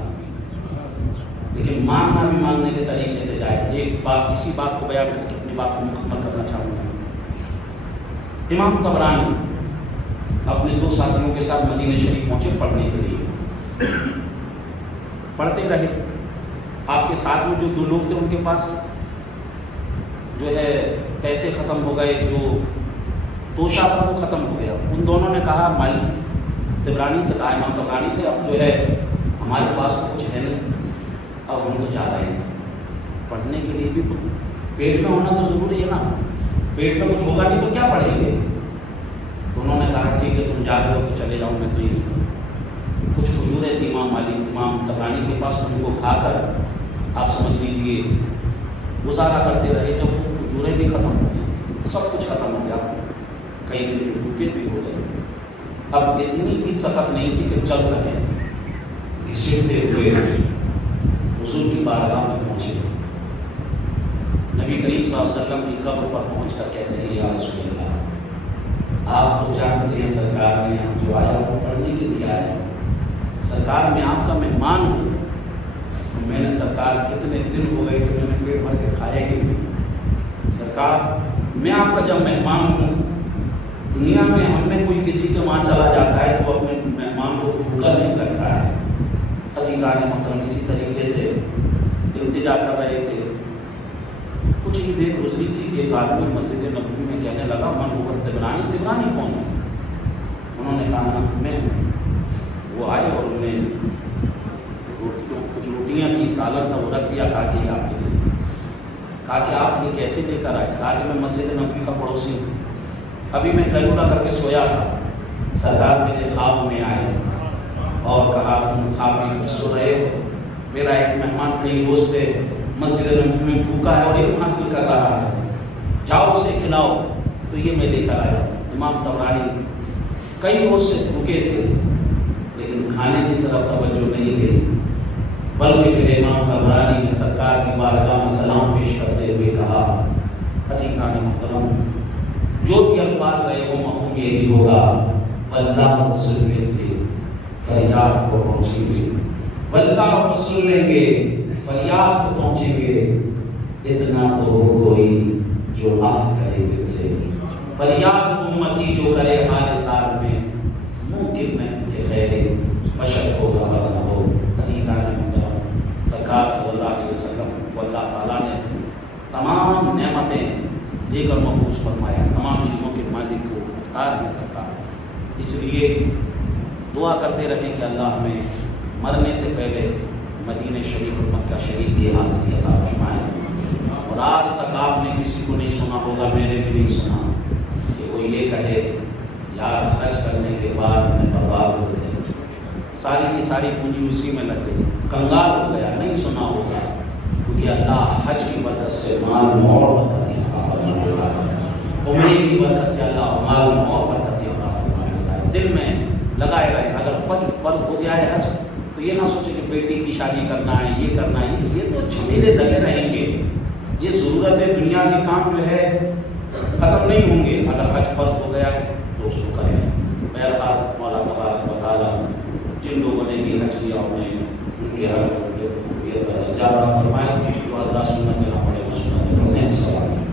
لیکن مانگنا بھی مانگنے کے طریقے سے جائے۔ ایک بات، اسی بات کو بیان کر کے اپنی بات کو مکمل کرنا چاہوں گا۔ امام طبرانی اپنے دو ساتھیوں کے ساتھ مدینہ شریف پہنچے پڑھنے کے لیے، پڑھتے رہے۔ آپ کے ساتھ میں جو دو لوگ تھے ان کے پاس جو ہے پیسے ختم ہو گئے، جو توشہ تھا وہ ختم ہو گیا۔ ان دونوں نے کہا طبرانی سے، کہا امام طبرانی سے اب جو ہے ہمارے پاس تو کچھ ہے نہیں، اب ہم تو جا رہے ہیں، پڑھنے کے لیے بھی پیٹ میں ہونا تو ضروری ہے نا، پیٹ میں کچھ ہوگا نہیں تو کیا پڑھیں گے؟ تو انہوں نے کہا ٹھیک ہے تم جا رہے ہو تو چلے جاؤ، میں تو یہ کچھ کھجوریں تھیں امام طبرانی کے پاس، ان کو کھا کر آپ سمجھ لیجئے گزارا کرتے رہے۔ جب وہ کھجوریں بھی ختم ہو گئی، سب کچھ ختم ہو گیا، کئی دن کے بھوکے بھی ہو گئے، اب اتنی بھی سخت نہیں تھی کہ چل سکیں، گھسیٹتے ہوئے حضور کی بارگاہ میں پہنچے۔ نبی کریم صلی اللہ علیہ وسلم کی قبر پر پہنچ کر کہتے ہیں یا رسول اللہ، آپ تو جانتے ہیں سرکار میں یہاں جو آیا وہ پڑھنے کے لیے آیا، سرکار میں آپ کا مہمان ہوں، میں نے سرکار کتنے دن ہو گئے کہ میں نے پیٹ بھر کے کھایا ہی نہیں، سرکار میں آپ کا جب مہمان ہوں، دنیا میں ہم میں کوئی کسی کے وہاں چلا جاتا ہے تو اپنے مہمان کو بھوکا نہیں لگتا ہے۔ عزیزان محترم اسی طریقے سے التجا کر رہے تھے، کچھ ہی دیر گزری تھی کہ ایک آدمی مسجد نبوی میں کہنے لگا من ہوا تبرانی، تبرانی کون ہے؟ انہوں نے کہا میں ہوں۔ وہ آئے اور انہوں نے کچھ روٹیاں تھیں، سالن تھا، وہ رکھ دیا، کہا کہ یہ آپ کے لیے، کہا کہ آپ یہ کیسے لے کر آئے؟ کہا کہ میں مسجد نبوی کا پڑوسی ہوں، ابھی میں قیلولہ کر کے سویا تھا، سرکار میرے خواب میں آئے اور کہا تم خواب میں سو رہے ہو، میرا ایک مہمان کئی روز سے مسجد نبوی میں بھوکا ہے اور علم حاصل کر رہا ہے، جاؤ اسے کھلاؤ، تو یہ میں لے کر آیا۔ امام طبرانی کئی روز سے بھوکے تھے لیکن کھانے کی طرف توجہ نہیں گئی، بلکہ پھر امام طبرانی نے سرکار کی بارگاہ میں سلام پیش کرتے ہوئے کہا عزیزان محترم جو بھی الفاظ رہے وہ مفہوم یہی ہوگا، واللہ رسول لیں گے فریاد کو پہنچیں گے، واللہ رسول لیں گے فریاد کو پہنچیں گے، اتنا تو ہو کوئی جو آہ کرے دل سے، فریاد امتی جو کرے حال سال میں، ممکن نہیں کہ خیر بشر کو خبر نہ ہو۔ عزیزان محترم سرکار صلی اللہ علیہ وسلم کو اللہ تعالیٰ نے تمام نعمتیں دے کر مبعوث فرمایا، تمام چیزوں کے مالک کو مختار ہے سرکار، اس لیے دعا کرتے رہیں کہ اللہ ہمیں مرنے سے پہلے مدینہ شریف امت کا شریف کی حاضری عطا فرمائے۔ اور آج تک آپ نے کسی کو نہیں سنا ہوگا، میں نے بھی نہیں سنا کہ کوئی یہ کہے یار حج کرنے کے بعد میں برباد ہو گیا، ساری کی ساری پونجی اسی میں لگ گئی، کنگال ہو گیا، نہیں سنا ہوگا، کیونکہ اللہ حج کی برکت سے مال میں اور برکت عطا فرماتا ہے، عمرے کی برکت سے اللہ مال میں اور برکت عطا فرماتا ہے۔ دل میں لگائے رہے، اگر فرض ہو گیا ہے حج تو یہ نہ سوچے کہ بیٹی کی شادی کرنا ہے، یہ کرنا ہے، یہ تو جھمیلے لگے رہیں گے، یہ ضرورت ہے، دنیا کے کام جو ہے ختم نہیں ہوں گے، اگر حج فرض ہو گیا ہے تو اس کو کریں۔ بہرحال مولا تبارک و تعالیٰ جن لوگوں نے بھی حج کیا انہیں ان کے حج کا درجہ عطا فرمائے، جو حضرات سنت نہ پڑے وہ سنت پڑھنے۔ السلام علیکم۔